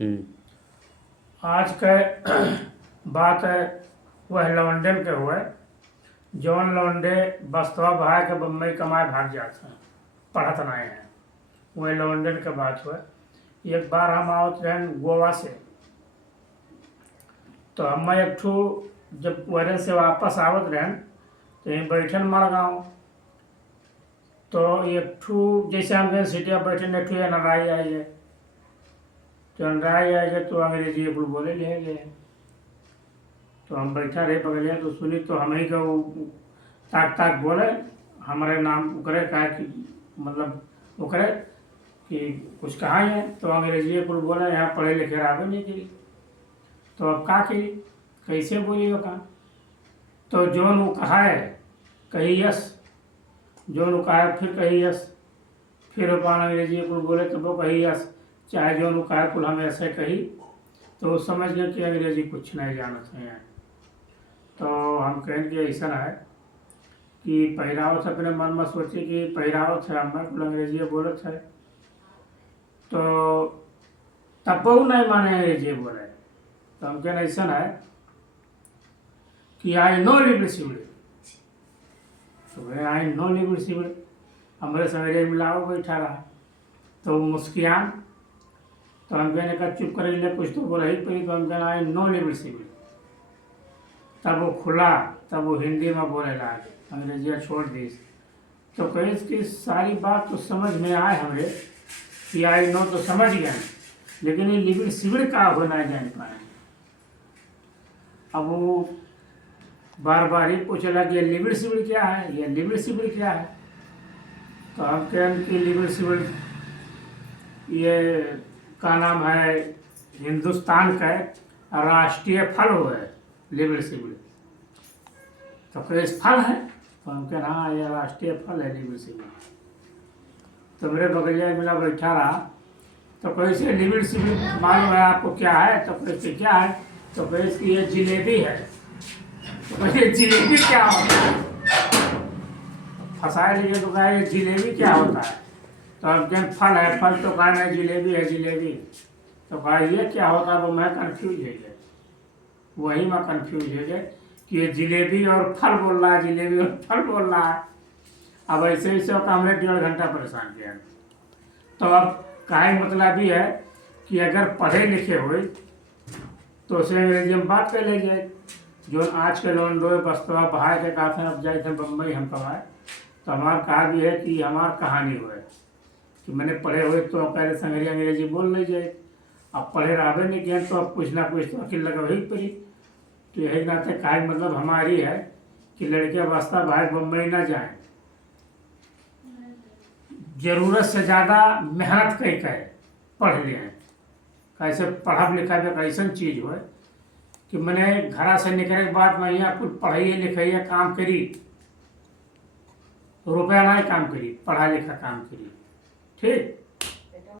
हम्म। आज के बात है वह लौंडन के हुए जौन लौंडे बस्तवा भाई के बम्बई कमाए भाग जाते हैं, पढ़त नहीं हैं। वह लौंडन के बात हुए। एक बार हम आवत रहे गोवा से, तो हम एक ठू जब वरे से वापस आवत रहे तो यहीं बैठन मड़गाँव, तो एक ठू जैसे हम गए सिटिया बैठे एक ठू नराई आई है, तो नराई आई है तो अंग्रेजी कुल बोले ले तो हम बैठा रहे बगलिया, तो सुनी तो हम ही का वो ताक ताक बोले हमारे नाम करे कहा कि मतलब वो करे कि कुछ कहा है, तो अंग्रेजी कुल बोला यहाँ पढ़े लिखे आवे नहीं करी, तो अब का करी कैसे बोली वो कहा, तो जोन वो कहा है कही यस, जोन वो कहा है फिर कही यस, फिर अपन अंग्रेजी कुल बोले तो वो कही यस, चाहे जोन वो कहा कुल हम ऐसे कही, तो वो समझ गए कि अंग्रेजी कुछ नहीं जानते हैं। तो हम कहेंगे ऐसा है कि पहरावत अपने मन में सोचे कि पहरावत है हमारे कुल अंग्रेजी बोलत है, तो तब नहीं माने अंग्रेजी बोले, तो हम कहना ऐसा है कि आई नो लिबल सिबल, तो आई नो लिबल सिबल हमारे संगे मिलाओ बैठा रहा, तो मुस्कियान, तो हम कहने का चुप करे ले कुछ तो बोला ही पड़ी, तो हम कहना आई नो लिबल सिबल, तब वो खुला, तब वो हिंदी में बोले लगे, अंग्रेजिया छोड़ दी। तो कहीं इसकी सारी बात तो समझ में आए हमें कि आई नो तो समझ गए, लेकिन ये लिबिल सिबिल का होना जान पाए। अब वो बार बार ही पूछे लगा ये लिबिल सिबिल क्या है, ये लिबिल सिबिल क्या है, तो हम कहें कि लिबिल सिबिल ये का नाम है हिंदुस्तान का राष्ट्रीय फल हो है लिबिल सिबिल, तो कोई फल है, तो हम कह हाँ ये राष्ट्रीय फल है लिबिल सिबिल। तो मेरे बगलिया मिला बैठा रहा, तो कोई से लिबिल सिबिल मालूम है आपको क्या है, तो कोई से क्या है, तो कोई इसकी ये जिलेबी है, तो कोई जिलेबी क्या होता है, फंसाए लिए तो कहा ये जिलेबी क्या होता है, तो हम कहें फल है, फल तो कहा नहीं जिलेबी है जिलेबी, तो कहा ये क्या होता है, वो मैं कन्फ्यूज हो गया, वही मैं कन्फ्यूज हो गया कि ये जिलेबी और फल बोल रहा है, जिलेबी और फल बोल रहा है। अब ऐसे ही सब हमने 1.5 घंटा परेशान किया। तो अब कहा मतलब ये है कि अगर पढ़े लिखे हुए तो उसे अंग्रेजी में बात कर ले जाए, जो आज के लोन दो बस्तवा बहाय के कहा था अब जाए थे बम्बई हम कमाए, तो हमारा कहा भी है कि हमार कहानी हुए कि मैंने पढ़े हुए तो पहले संग्रेजी अंग्रेजी बोल नहीं जाए, अब पढ़े रहे नहीं किए तो अब कुछ ना कुछ तो अकेले लगा वही पड़ी। तो यही नाते कहा मतलब हमारी है कि लड़के वास्ता भाई बम्बई ना जाए, जरूरत से ज़्यादा मेहनत कई करे पढ़ लें, कैसे पढ़ा लिखा भी कैसन चीज़ हो कि मैंने घर से निकले के बाद मैं यहाँ कुछ पढ़ाइए लिखाइए काम करी, रुपया नहीं काम करी, पढ़ा लिखा काम करी, ठीक।